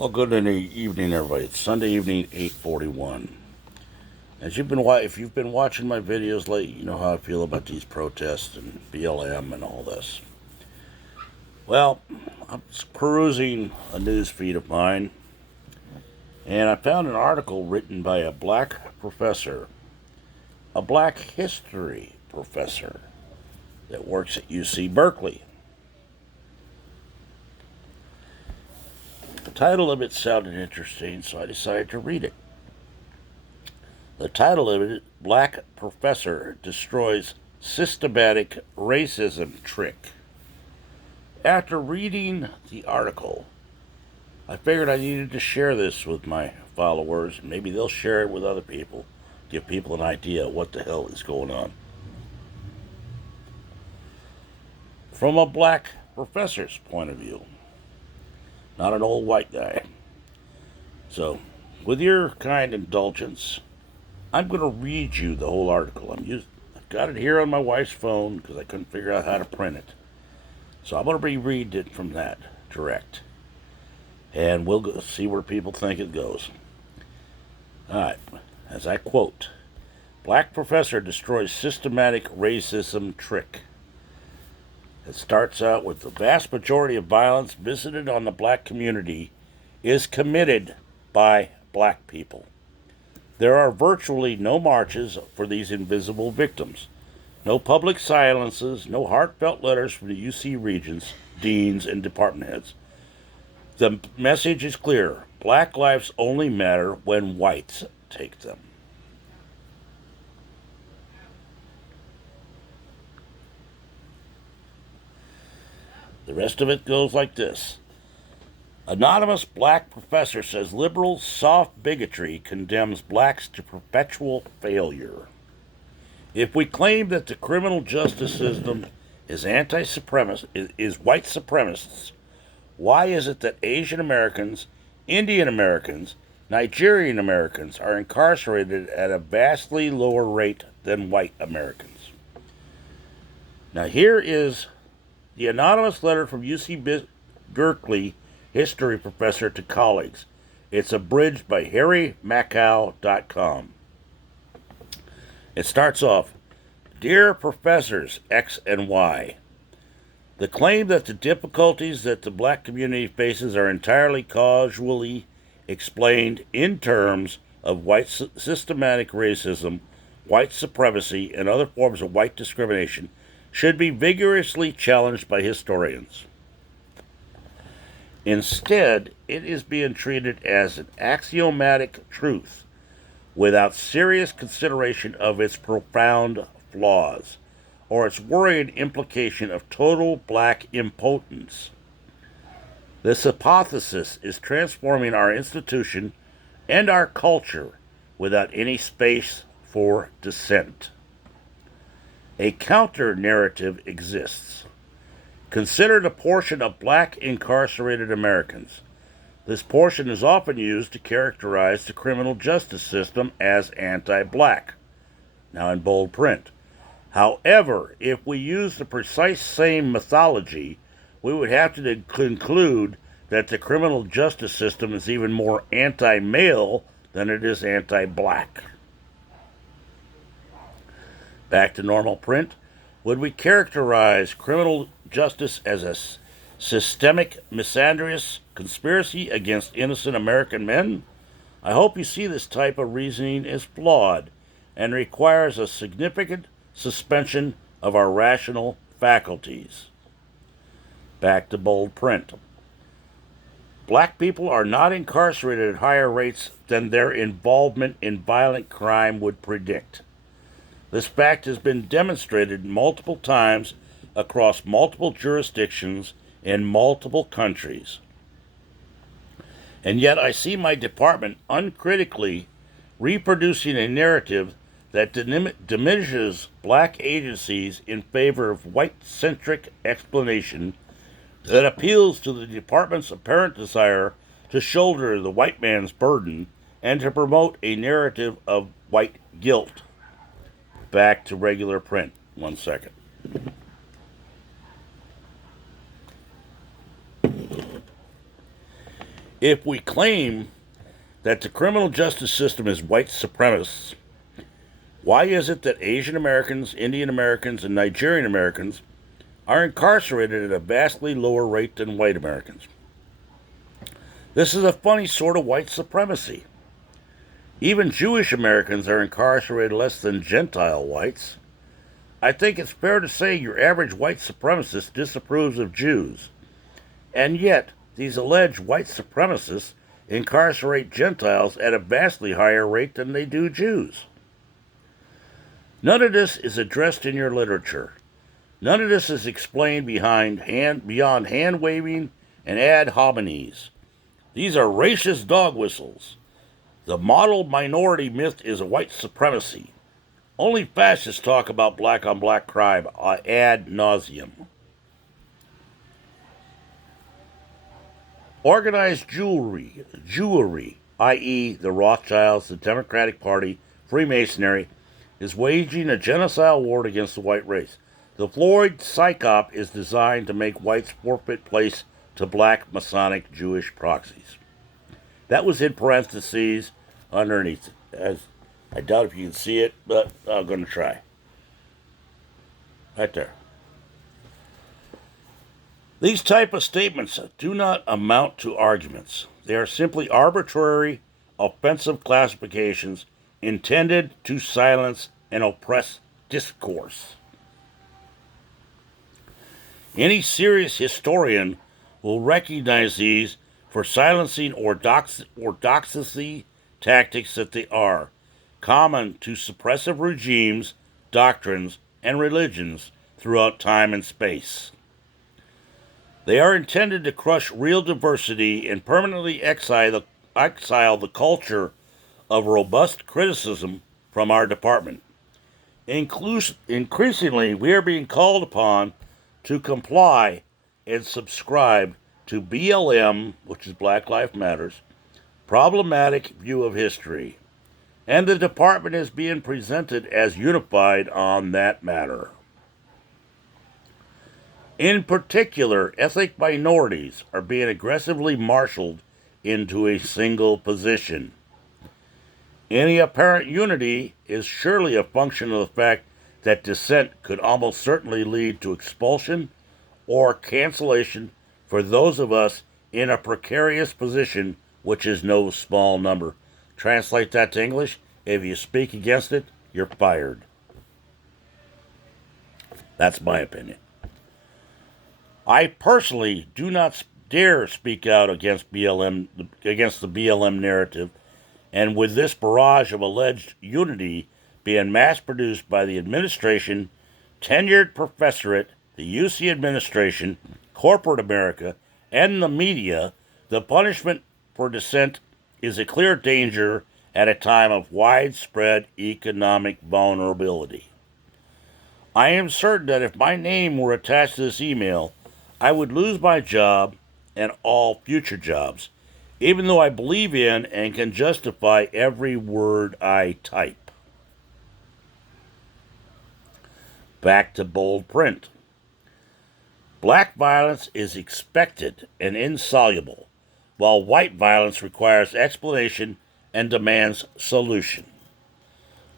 Well, good evening, everybody. It's Sunday evening, 8:41. If you've been watching my videos lately, you know how I feel about these protests and BLM and all this. Well, I'm perusing a news feed of mine, and I found an article written by a black professor, a black history professor that works at UC Berkeley. The title of it sounded interesting, so I decided to read it. The title of it, Black Professor Destroys Systematic Racism Trick. After reading the article, I figured I needed to share this with my followers, and maybe they'll share it with other people, give people an idea of what the hell is going on. From a black professor's point of view, not an old white guy. So, with your kind indulgence, I'm going to read you the whole article. I've got it here on my wife's phone because I couldn't figure out how to print it. So I'm going to reread it from that direct. And we'll see where people think it goes. All right. As I quote, Black Professor Destroys Systematic Racism Trick. It starts out with the vast majority of violence visited on the black community is committed by black people. There are virtually no marches for these invisible victims, no public silences, no heartfelt letters from the UC regents, deans, and department heads. The message is clear. Black lives only matter when whites take them. The rest of it goes like this. Anonymous black professor says liberal soft bigotry condemns blacks to perpetual failure. If we claim that the criminal justice system is is white supremacists, why is it that Asian Americans, Indian Americans, Nigerian Americans are incarcerated at a vastly lower rate than white Americans? Now here is the anonymous letter from UC Berkeley history professor to colleagues. It's abridged by harrymacow.com. It starts off, Dear Professors X and Y, the claim that the difficulties that the black community faces are entirely causally explained in terms of white systematic racism, white supremacy, and other forms of white discrimination should be vigorously challenged by historians. Instead, it is being treated as an axiomatic truth without serious consideration of its profound flaws or its worrying implication of total black impotence. This hypothesis is transforming our institution and our culture without any space for dissent. A counter-narrative exists. Consider the portion of black incarcerated Americans. This portion is often used to characterize the criminal justice system as anti-black, now in bold print. However, if we use the precise same mythology, we would have to conclude that the criminal justice system is even more anti-male than it is anti-black. Back to normal print. Would we characterize criminal justice as a systemic, misandrous conspiracy against innocent American men? I hope you see this type of reasoning is flawed and requires a significant suspension of our rational faculties. Back to bold print. Black people are not incarcerated at higher rates than their involvement in violent crime would predict. This fact has been demonstrated multiple times across multiple jurisdictions in multiple countries. And yet I see my department uncritically reproducing a narrative that diminishes black agencies in favor of white-centric explanation that appeals to the department's apparent desire to shoulder the white man's burden and to promote a narrative of white guilt. Back to regular print. 1 second. If we claim that the criminal justice system is white supremacist, why is it that Asian Americans, Indian Americans, and Nigerian Americans are incarcerated at a vastly lower rate than white Americans? This is a funny sort of white supremacy. Even Jewish Americans are incarcerated less than Gentile whites. I think it's fair to say your average white supremacist disapproves of Jews. And yet, these alleged white supremacists incarcerate Gentiles at a vastly higher rate than they do Jews. None of this is addressed in your literature. None of this is explained beyond hand-waving and ad hominems. These are racist dog whistles. The model minority myth is a white supremacy. Only fascists talk about black-on-black crime ad nauseum. Organized Jewry, i.e. the Rothschilds, the Democratic Party, Freemasonry, is waging a genocidal war against the white race. The Floyd psyop is designed to make whites forfeit place to black Masonic Jewish proxies. That was in parentheses underneath it. I doubt if you can see it, but I'm going to try. Right there. These type of statements do not amount to arguments. They are simply arbitrary, offensive classifications intended to silence and oppress discourse. Any serious historian will recognize these for silencing orthodoxy tactics that they are, common to suppressive regimes, doctrines, and religions throughout time and space. They are intended to crush real diversity and permanently exile the culture of robust criticism from our department. Increasingly, we are being called upon to comply and subscribe to BLM, which is Black Lives Matters, problematic view of history, and the department is being presented as unified on that matter. In particular, ethnic minorities are being aggressively marshaled into a single position. Any apparent unity is surely a function of the fact that dissent could almost certainly lead to expulsion or cancellation for those of us in a precarious position, which is no small number. Translate that to English: if you speak against it, you're fired. That's my opinion. I personally do not dare speak out against the BLM narrative, and with this barrage of alleged unity being mass-produced by the administration, tenured professorate, the UC administration, corporate America, and the media, the punishment for dissent is a clear danger at a time of widespread economic vulnerability. I am certain that if my name were attached to this email, I would lose my job and all future jobs, even though I believe in and can justify every word I type. Back to bold print. Black violence is expected and insoluble, while white violence requires explanation and demands solution.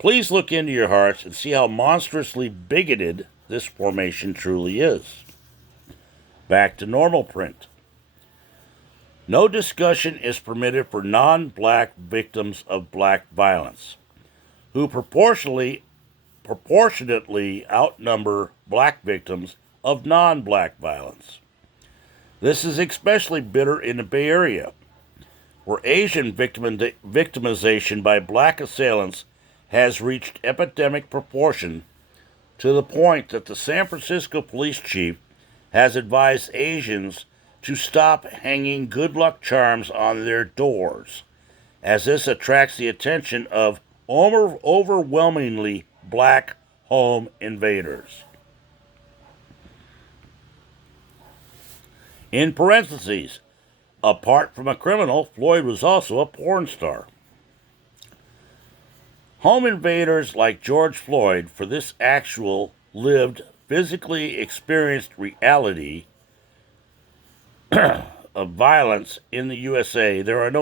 Please look into your hearts and see how monstrously bigoted this formation truly is. Back to normal print. No discussion is permitted for non-black victims of black violence, who proportionately outnumber black victims of non-black violence. This is especially bitter in the Bay Area, where Asian victimization by black assailants has reached epidemic proportion to the point that the San Francisco police chief has advised Asians to stop hanging good luck charms on their doors, as this attracts the attention of overwhelmingly black home invaders. In parentheses, apart from a criminal, Floyd was also a porn star. Home invaders like George Floyd, for this actual, lived, physically experienced reality, of violence in the USA. There are no